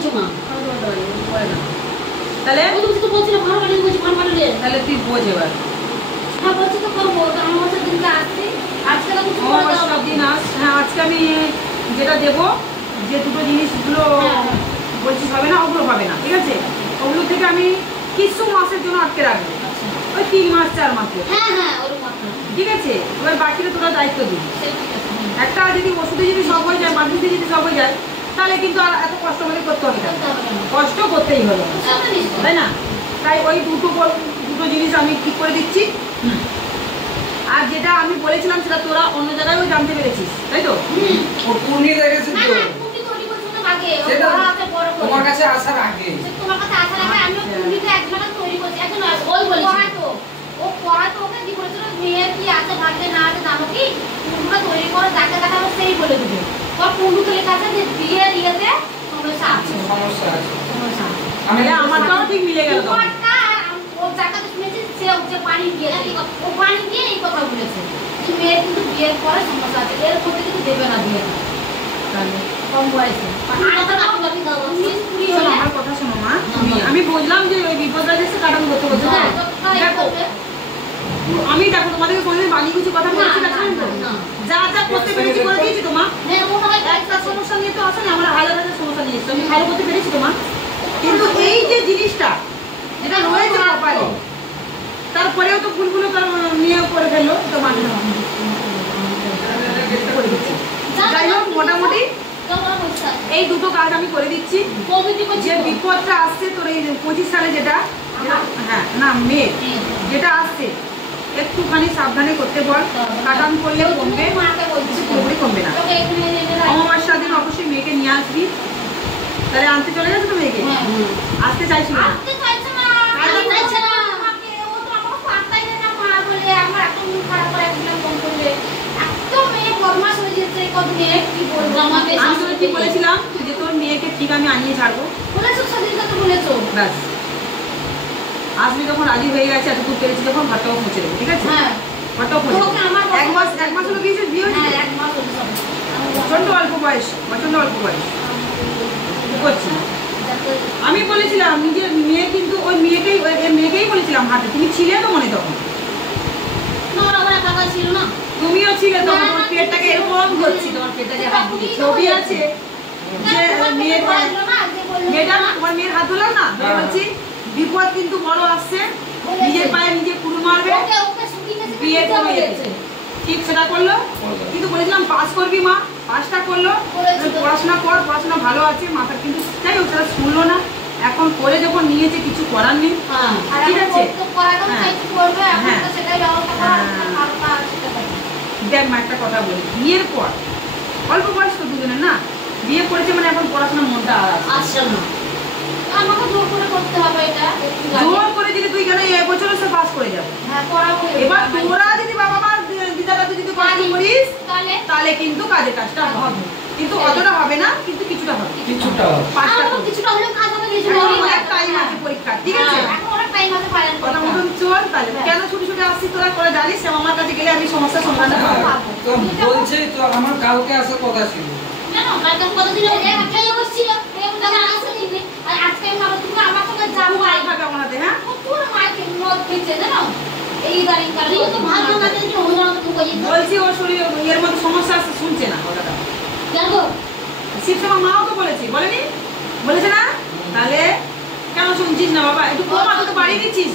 বলছো মা? তাহলে তুমি তো বলছিলে ভালো বাড়ি বলছি ভালো বাড়ি। তাহলে তুই বোঝ এবার। হ্যাঁ বলছি তো করবো, তো আমার দিনটা আসছি আজকে তো কিছু করে দাও। সব দিন আস। হ্যাঁ আজকে আমি যেটা দেবো, যে দুটো জিনিসগুলো বলছিস হবে না, ওগুলো হবে না, ঠিক আছে? ওগুলো থেকে আমি কিছু মাসের জন্য আটকে রাখবো, ওই 3 মাস 4 মাসের। হ্যাঁ হ্যাঁ ওরকম মাত্র, ঠিক আছে? এবার বাকিটা তোরা দায়িত্ব দিবি। একটা যদি ওষুধে যদি সব হয়ে যায়, মাটিতে যদি সব হয়ে যায়, তাহলে কিন্তু আর এত কষ্ট আমাদের করতে হবে না, কষ্ট করতেই হবে, তাই না? তাই ওই দুটো জিনিস আমি ঠিক করে দিচ্ছি। আর যেটা আমি বলেছিলাম সেটা তোরা অন্য জায়গায়ও জানতে পেরেছিস, তাই তো? তোমার কাছে আসার আগে আমি পুন্ডিটা একবার তৈরি করছি, এখন ওই বলি তো ও পড়াতো ওকে দি বলেছিল মেয়ে কি আছে ভাগ্যে না আছে জানো কি, পুন্ডুটা তৈরি করে যাকে দেখাবো সেই বলে দিবে। তোর পুন্ডু তো লেখা আছে যে বিয়ে দিয়েতে সমস্যা আছে, সমস্যা আছে। আমারটাও ঠিক মিলে গেল। ও যাকে শুনেছি সে যে পানি দিয়েছে, ও পানি দিয়ে এই কথা বলেছে যে মেয়ে কিন্তু বিয়ের পরে সমস্যা আছে, এর মধ্যে কিন্তু দেবে না বিয়ে কম বয়সে। আমার কথা শোনো মা, আমি বললাম যে ওই বিপদরাজ এসে কাটান করতে বলছে। দেখো আমি দেখো তোমাদেরকে কোনোদিন বানিয়ে কিছু কথা বলছি না, যা যা করতে পেরেছি করে দিয়েছি। তোমার একটা সমস্যা নিয়ে তো আসেনি, আমরা হাজার হাজার সমস্যা নিয়ে এসেছি, আমি ভালো করতে পেরেছি তোমার। কিন্তু এই যে জিনিসটা যেটা রয়েছে কপালে, তারপরেও তো ফুলগুলো তার নিয়ে করে ফেললো, তো মাটি করে দিচ্ছি। যাই হোক মোটামুটি এই দুটো কাজ আমি করে দিচ্ছি। যে বিপদটা আসছে তোর এই 25 সালে যেটা, হ্যাঁ না মেয়ে যেটা আসছে, একটুখানি সাবধানে করতে বল। কাটান করলে কমবে, পুরোপুরি কমবে না। অমাবস্যার দিন অবশ্যই মেয়েকে নিয়ে আসবি। তাহলে আনতে চলে গেছে তো মেয়েকে? আসতে চাইছিল না, আমি কি বলেছিলাম যে তোর মেয়েকে ঠিক আমি আনিয়ে ছাড়বো, ব্যাস আসবি যখন রাজি হয়ে গেছে, এতটুকু পেরেছি যখন, ঘরটাও পৌঁছে দেবো, ঠিক আছে? ঘরটাও পৌঁছে দেবো। এক মাস হলো বিয়ে হয়েছে, প্রচন্ড অল্প বয়স, প্রচন্ড অল্প বয়স করছি। আমি বলেছিলাম নিজের মেয়ে, কিন্তু ওই মেয়েকেই বলেছিলাম হাতে, তুমি ছিলে তো মনে তখন? তুমিও ছিলে তখন, তোমার পেটটাকে এরকম করছি, তোমার পেটটাকে হাত দিয়ে ছবি আছে যে মেয়েটা, তোমার মেয়ের হাত ধরলাম না, বলছি বিপদ কিন্তু বড় আসছে, নিজের পায়ে নিজে কুড়ু মারবে, বিয়ে কমে গেছে। ঠিক সেটা করলো, কিন্তু বলেছিলাম পাস করবি মা, পাসটা করলো, পড়াশোনা কর, পড়াশোনা ভালো আছে মাথার, কিন্তু যাই হোক সেটা শুনলো না। এখন করে যখন নিয়েছে কিছু করার নেই, ঠিক আছে? দেখ মা একটা কথা বলি, বিয়ের পর অল্প বয়স তো দুজনের না, বিয়ে করেছে মানে এখন পড়াশোনার মনটা আসছে না, আমাকে জোর করে করতে হবে এটা, জোর করে দিলে তুই কেন এবছর সে পাস করে যাবে। এবার তোরা যদি বাবা মা দিদারা যদি পড়াশোনা করিস তাহলে কিন্তু কাজের কাজটা হবে, কিন্তু অতটা হবে না, কিন্তু কিছুটা হবে, কিছুটা হলেও কাজ হবে, টাইম আছে পরীক্ষা, ঠিক আছে? কথা মতন চল। তাহলে কেন ছুটি ছুটি আসছি তোরা করে জানিস, আমার কাছে গেলে আমি সমস্যার সমাধান পাবো। বলছি তো আমার কালকে আসার কথা ছিল, বলছি ওর শরীর এর মধ্যে সমস্যা আছে, শুনছে না কথাটা। শিবসেবা মাও তো বলেছি, বলেনি? বলেছে না? তাহলে কেন শুনছিস না বাবা? একটু কমা, তো বাড়িয়ে দিচ্ছিস।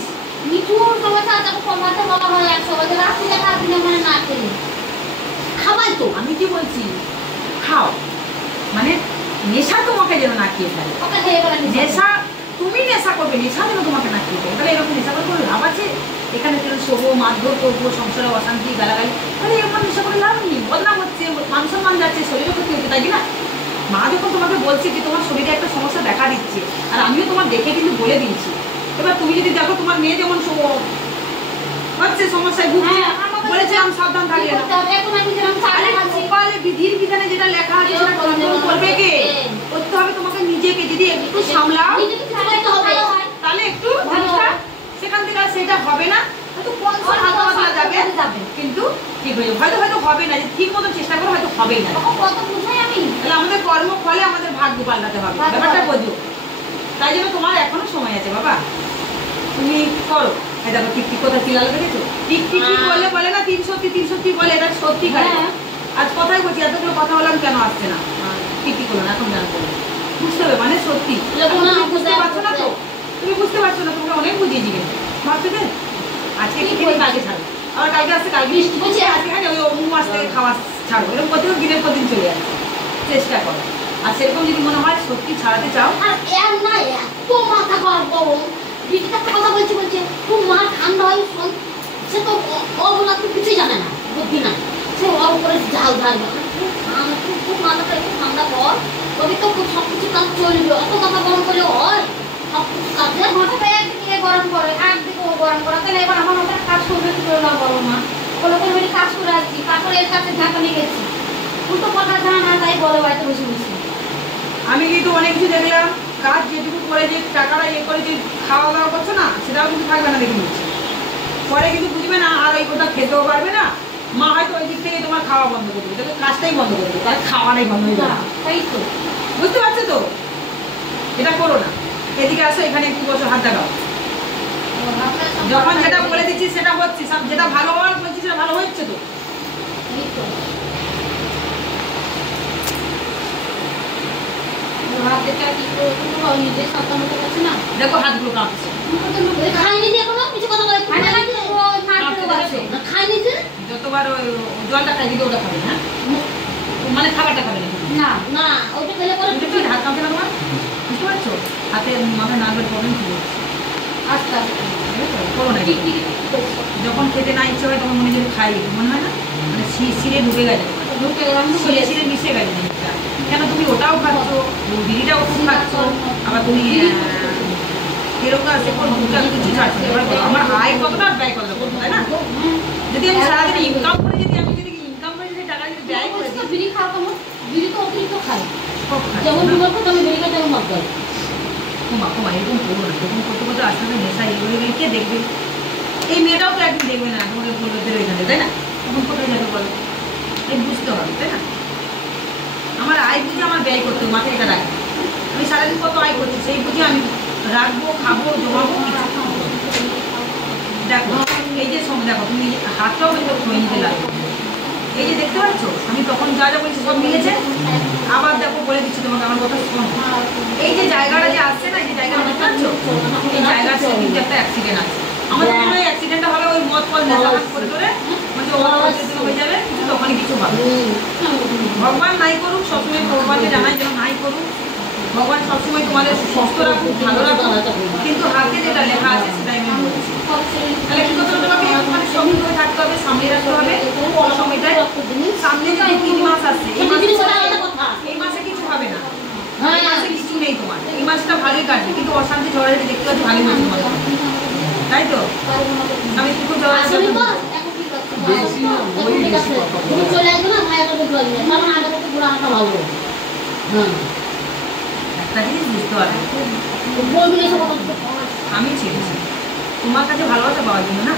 খাবাই তো, আমি কি বলছি খাও, মানে নেশা তোমাকে যেন না খেয়ে ফেলে। নেশা তুমি নেশা করবে, নেশা যেন তোমাকে না খেয়ে ফেলে। তাহলে এরকম নেশা করে লাভ আছে? এখানে কেন শোবো, মারধর করবো, সংসারে অশান্তি, গালাগালি, তাহলে এরকম নেশা করে লাভ নেই। বদনাম হচ্ছে, মান সম্মান যাচ্ছে, শরীরও ক্ষতি হচ্ছে, তাই কি না? মা যখন তোমাকে বলছে যে তোমার শরীরে একটা সমস্যা দেখা দিচ্ছে, আর আমিও তোমার দেখে কিন্তু বলে দিচ্ছি, এবার তুমি যদি দেখো তোমার মেয়ে যেমন হচ্ছে সমস্যায় ভুগছে, বলেছিলাম সাবধান থাকলে কপালে বিধির বিধানে যেটা লেখা আছে সেটা কন্ট্রোল করবে কে? করতে হবে তোমাকে নিজেকে। যদি একটু সামলাও তাহলে একটু সেখান থেকে সেটা হবে না, একটু কনসার্ন হালকা পাতলা যাবে কিন্তু ঠিক হয়ে যাবে। হয়তো হবে না, যে ঠিক মতো চেষ্টা করো হয়তো হবেই না। কত বুঝাই আমি, তাহলে আমাদের কর্ম ফলে আমাদের ভাগ্য পাল্টাতে হবে, ব্যাপারটা বোঝো। তাই জন্য তোমার এখনো সময় আছে বাবা, তুমি করো। এই দেখো টিকটিক কোথায় চিলাল দেখেছো? টিকটিক বলে না 330 বলে, এটা সত্যি কাজ। আজ কথাই বলছি, এতগুলো কথা বললাম কেন আসছে না? টিকটিক করো না, এখন জানো বুঝতে হবে, মানে সত্যি বুঝতে পারছো না তো, তুমি বুঝতে পারছো না, তোমাকে অনেক বুঝিয়েছি কিন্তু ভাবছো যে আজকে কি কালকে ছাড়ো, আবার কালকে আসতে কালকে বৃষ্টি বলছি, আজকে হ্যাঁ ওই অন্য মাস থেকে খাওয়া ছাড়ো, এরকম করতে দিনের পর দিন চলে যাচ্ছে। চেষ্টা করো, আর সেরকম যদি মনে হয় সত্যি ছাড়াতে চাও। আর এর না এত মাথা খারাপ গরম, বৃষ্টিটা একটা কথা বলছি খুব মা ঠান্ডা হয়, সে তো ওগুলা তো কিছুই জানে না, বুদ্ধি নাই, সে ওর উপরে ঝাল ঝাল খুব মাথাটা একটু ঠান্ডা কর, তবে তো সব কিছু কাজ চলবে, অত মাথা গরম করলে হয় সব কিছু কাজে মাথাটা একদিকে গরম করে একদিকে ও গরম করে, তাহলে এবার আমার মাথায় কাজ করবে কি করে না গরম না, কোনো কোনো কাজ করে আসছি, তারপরে এর কাছে ঢাকা নিয়ে গেছি, উল্টো কথা জানা না, তাই বলো বাড়িতে বসে বসে। আমি কিন্তু অনেক কিছু দেখলাম, কাজ যেটুকু করে যে টাকাটা ইয়ে করে যে খাওয়া দাওয়া করছো না, সেটাও কিন্তু থাকবে না দেখে নিচ্ছি। পরে কিন্তু বুঝবে না, আর ওই কোথাও খেতেও পারবে না, মা হয়তো ওই দিক থেকে তোমার খাওয়া বন্ধ করে দেবে, তবে কাজটাই বন্ধ করে দেবে, তার খাওয়াটাই বন্ধ হয়ে যাবে। তাই তো বুঝতে পারছো তো? এটা করো না, এদিকে আসো, এখানে একটু বসে হাত দেখাও। যখন যেটা বলে দিচ্ছি সেটা হচ্ছে, সব যেটা ভালো হওয়ার বলছি সেটা ভালো হচ্ছে তো। দেখো হাতগুলো কাঁপছে, যতবার ওই জলটা খাই দিকে ওটা খাবে না, মানে খাবারটা খাবে না। হাত কাঁপছে না তোমার, বুঝতে পারছো? হাতে মাথায় নার্ভের প্রবলেম শুরু হচ্ছে, আস্তে আস্তে করো না। যখন খেতে না ইচ্ছে হয় তখন মনে যদি খাই, মনে হয় না মানে শিরে ঢুকে গেছে, শিরে শিরে মিশে গেছে জিনিসটা। কেন তুমি ওটাও খাচ্ছ, বিড়িটাও খুব খাচ্ছ, আবার তুমি এরকম আছে কিছু ছাড়ছো। এবার আমার আয় কতটা ব্যয় কতটা করবো, তাই না? যদি আমি সারাদিন ইনকাম করে যদি টাকা যদি ব্যয় করে দিই, বিড়ি খাওয়া কেমন, বিড়ি তো অতিরিক্ত খাই, সব খাই। যেমন বিমল করতে আমি বিড়ি খাইতে মত করে কমা এরকম করবো না, এরকম করতে করতে আস্তে আস্তে নেশা এগোলে গিয়ে কে দেখবে? এই মেয়েটাও তো একদিন দেখবে না, তোমাকে বলবে বেরো এখানে, তাই না? তখন কোথায় যাবে বলো? এই বুঝতে হবে, তাই না? আমার আয় বুঝে আমার ব্যয় করতে হবে, মাথায় এটা রাখবে। আমি সারাদিন কত আয় করছি সেই বুঝে আমি রাখবো, খাবো, জমাবো। দেখো এই যে সময়, দেখো তুমি হাতটাও কিন্তু ধুয়ে নিতে লাগবে। এই যে দেখতে পাচ্ছ আমি তখন যা যা বলছি সব মিলেছে। আবার দেখো বলে দিচ্ছি তোমাকে, আমার কথা শোনো। এই যে জায়গাটা যে আসছে না, এই যে জায়গাটা দেখতে পাচ্ছ, এই জায়গার সাথে কিন্তু একটা অ্যাক্সিডেন্ট আছে। আমাদের মনে হয় অ্যাক্সিডেন্টটা হবে ওই মদ ফল নেশা করে ধরে, মানে হয়ে যাবে, কিন্তু তখনই কিছু হবে। ভগবান নাই করুক, সবসময় ভগবানকে জানাই যেন নাই করুক, ভগবান সবসময় তোমাদের সুস্থ রাখুক, ভালো রাখুক, কিন্তু হাতে যেটা লেখা আছে সেটাই আমি বলছি। তাহলে কি করতে হবে তোমাকে? মানে সঙ্গে করে থাকতে হবে, সামনে রাখতে হবে সময়টায়। সামনে যে 3 মাস আসছে, এই মাসে কিছু হবে না, এই মাসে কিছু নেই তোমার, এই মাসটা ভালোই কাটবে, কিন্তু অশান্তি ঝড়াঝাটি দেখতে পাচ্ছি ভালোই হচ্ছে তোমার, তাই তো? আমি খুব ঝড়াঝাটি চলে আসবে না ভাইয়া কাছে চলে যাবে, কারণ আগে থেকে পুরো আটা ভালো। একটা জিনিস বুঝতে পারবে, বলবি এসব আমি ছেড়েছি তোমার কাছে ভালোবাসা পাওয়ার জন্য না।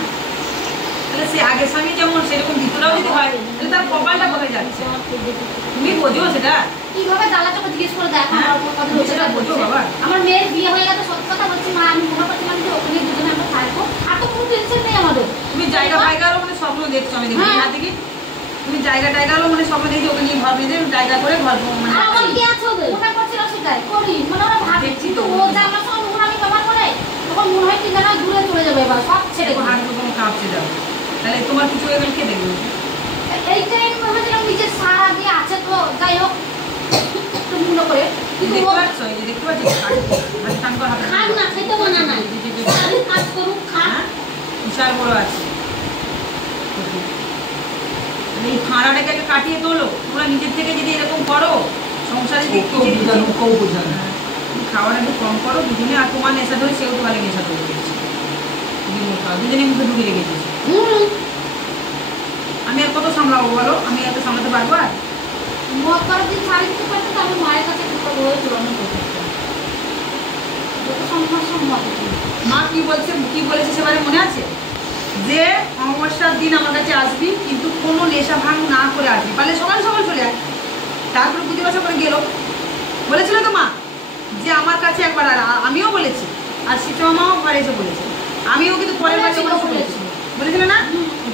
তাহলে সে আগের স্বামী যেমন সেরকম দ্বিতীয়টাও যদি হয়, তাহলে তার কপালটা কোথায় যাচ্ছে? তুমি বোঝো সেটা? কিভাবে জ্বালা চোখে জিজ্ঞেস করে দেখো, সেটা বোঝো বাবা। আমার মেয়ের বিয়ে হয়ে গেছে, সত্যি কথা বলছি মা, আমি মনে করছিলাম যে ওখানে দুজনে আমরা থাকবো, আর তো কোনো টেনশন নেই আমাদের। তুমি জায়গা পাইগারও মানে স্বপ্ন দেখছো, আমি দেখি না দেখি তুমি জায়গা টাইগারও মানে স্বপ্ন দেখছি, ওকে নিয়ে ঘর বেঁধে জায়গা করে ঘর মানে আমার কি আছে ওদের মনে করছিলাম সেটাই করি, মানে ওরা ভাবছি তো ও যে আমার সঙ্গে নোংরামি ব্যবহার করে, তখন মনে হয় কি জানা দূরে চলে যাবে, এবার সব ছেড়ে হাত কোনো কাঁপছে যাবে, তাহলে তোমার কিছু হয়ে গেলে কে দেখবে? এইটাই আমি ভেবেছিলাম নিজের সারা দিয়ে আছে তো, যাই হোক একটু মনে করে দেখতে পাচ্ছ, এই যে দেখতে পাচ্ছ খান না, খেতে বানা নাই, কাজ করুক খান, বিশাল বড় আছে। এই ফাঁড়াটাকে কাটিয়ে তোলো, তোমরা নিজের থেকে যদি এরকম করো সংসারে খাওয়াটা একটু কম করো দুজনে, আর তোমার নেশা ধরে সেও তোমাকে নেশা ধরে দিয়েছে, দুজনে মুখে ঢুকে রেখেছি। আমি আর কত সামলাবো বলো? আমি এত সামলাতে পারবো? আর মদ করার দিন ছাড়ি দিতে পারতো, তাহলে মায়ের কাছে রয়ে চলানো করতে যত সম্ভব। মা কি বলছে, কি বলেছে সেবারে মনে আছে? যে অমাবস্যার দিন আমার কাছে আসবি, কিন্তু কোনো নেশা ভাঙ না করে আসবি, পারলে সকাল সকাল চলে আয়। তারপরে পুজো বাসা করে গেল। বলেছিল তো মা যে আমার কাছে একবার, আর আমিও বলেছি, আর শিক্ষা মাও ঘরে এসে বলেছে, আমিও কিন্তু পরের বার যখন বলেছি, বলেছিল না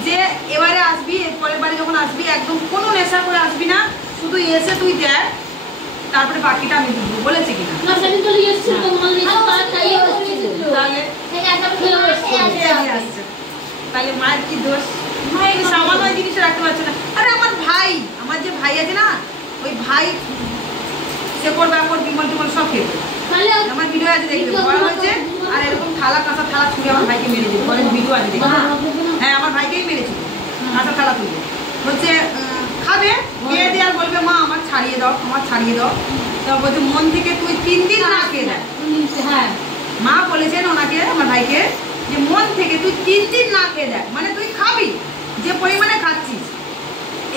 যে এবারে আসবি, পরের বারে যখন আসবি একদম কোনো নেশা করে আসবি না, শুধু এসে তুই দেখ, তারপরে বাকিটা আমি বুঝবো, বলেছে কিনা? তাহলে মায়ের কি দোষ? মায়ের সামান্য জিনিস রাখতে পারছে না। আরে আমার ভাই, আমার যে ভাই আছে না, ওই ভাই শেকড় ব্যাকড় বিমল টিমল সব খেতে, আমার ভিডিও আছে দেখবে, বড় হয়েছে আর এরকম থালা কাঁচা থালা ছুঁড়ে আমার ভাইকে মেরেছে, ঘরের ভিডিও আছে দেখবে। হ্যাঁ আমার ভাইকেই মেরেছিল কাঁচা থালা তুলে, বলছে খাবে খেয়ে দিয়ে আর বলবে মা আমার ছাড়িয়ে দাও, আমার ছাড়িয়ে দাও। তো বলছে মন থেকে তুই 3 দিন না খেয়ে দেয়। হ্যাঁ মা বলেছেন ওনাকে, আমার ভাইকে, যে মন থেকে তুই 3 দিন না খেয়ে দেয়, মানে তুই খাবি যে পরিমাণে খাচ্ছিস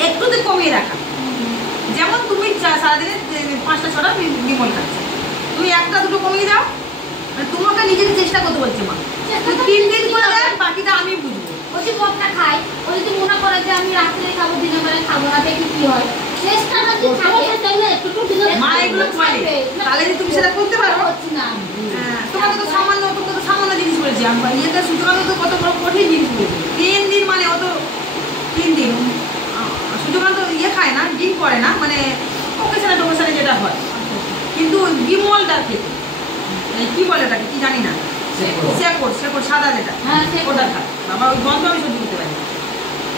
একটু তুই কমিয়ে রাখা। যেমন তুমি সারাদিনে 5টা 6টা বিমল খাচ্ছ, তুমি 1টা 2টো কমিয়ে দাও, মানে তোমাকে নিজেকে চেষ্টা করতে বলছে মা, তুই 3 দিন করে দেখ, বাকিটা আমি বুঝবো। ওই যে মদটা খাই, ও যদি মনে করে যে আমি রাত্রে খাবো দিনের বেলা খাবো না, দেখি কি হয়। চেষ্টাটা যদি থাকে মা এগুলো বলে, তাহলে যে তুমি সেটা করতে পারো। হচ্ছে না। তোমাকে তো সামান্য, তোমাকে তো সামান্য জিনিস বলেছি, আমি ইয়েতে সূর্যকান্ত তো কত বড় কঠিন জিনিস বলেছি। 3 দিন মানে অত 3 দিন সূর্যকান্ত ইয়ে খায় না, ডিম করে না, মানে ওকেশনে টোকেশনে যেটা হয়, কিন্তু বিমলটা খেতে, কি বলে ওটাকে কি জানি না, শেকড় শেকড় সাদা যেটা, হ্যাঁ, শেকড়। ওটা খায় বাবা, ওই গন্ধ আমি সহ্য করতে পারি না।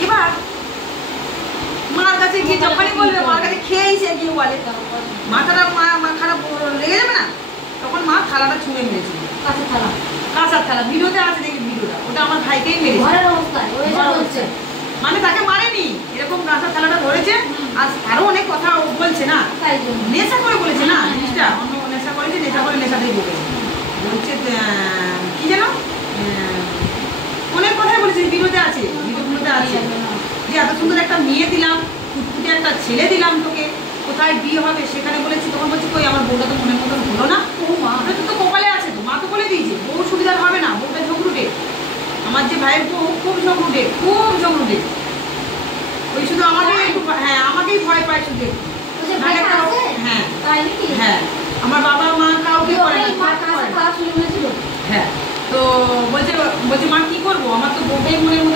এবার মার কাছে গিয়ে যখনই বলবে, মার কাছে খেয়েই সে গিয়ে বলে, মাথাটা মা খারাপ লেগে যাবে না, তখন মা থালাটা ছুঁড়ে মেরেছিল, কাছে থালা। কাঁচার থালা, ভিডিওতে আছে দেখি ভিডিওটা, ওটা আমার ভাইকেই মেরেছে। ঘরের অবস্থায়, ও এসে বলছে। মানে তাকে মারেনি, এরকম কাঁচার থালাটা ধরেছে, আর আরো অনেক কথা ও বলছে না, তাই জন্য। নেশা করে বলেছে না হ্যাঁ, জিনিসটা, অন্য নেশা করেছে, নেশা করে নেশাতেই বলেছে, বলছে কি যেন অনেক কথাই বলেছে, ভিডিওতে আছে, ভিডিওগুলোতে আছে, যে এত সুন্দর একটা মেয়ে দিলাম, ফুটফুটে একটা ছেলে দিলাম তোকে, কোথায় বিয়ে হবে সেখানে বলেছি, তখন বলছি কই আমার বউটা তো মনের মতন হলো না, ও মা। ওটা তো কপালে আছে, তো মা তো বলে দিয়েছে বউ সুবিধার হবে না, বউটা ঝগড়ুটে, আমার যে ভাইয়ের বউ খুব ঝগড়ুটে, খুব ঝগড়ুটে, ওই শুধু আমাকে একটু, হ্যাঁ আমাকেই ভয় পায় শুধু একটু। ও যে ভাই নাহলে আছে? হ্যাঁ তাই নাকি? হ্যাঁ, আমার বাবা মা কাউকে করে না, মা কাছে খাওয়া শুরু করেছিল। হ্যাঁ, তো বলছে মা কি করবো, আমার তো বউটাই মনের মতো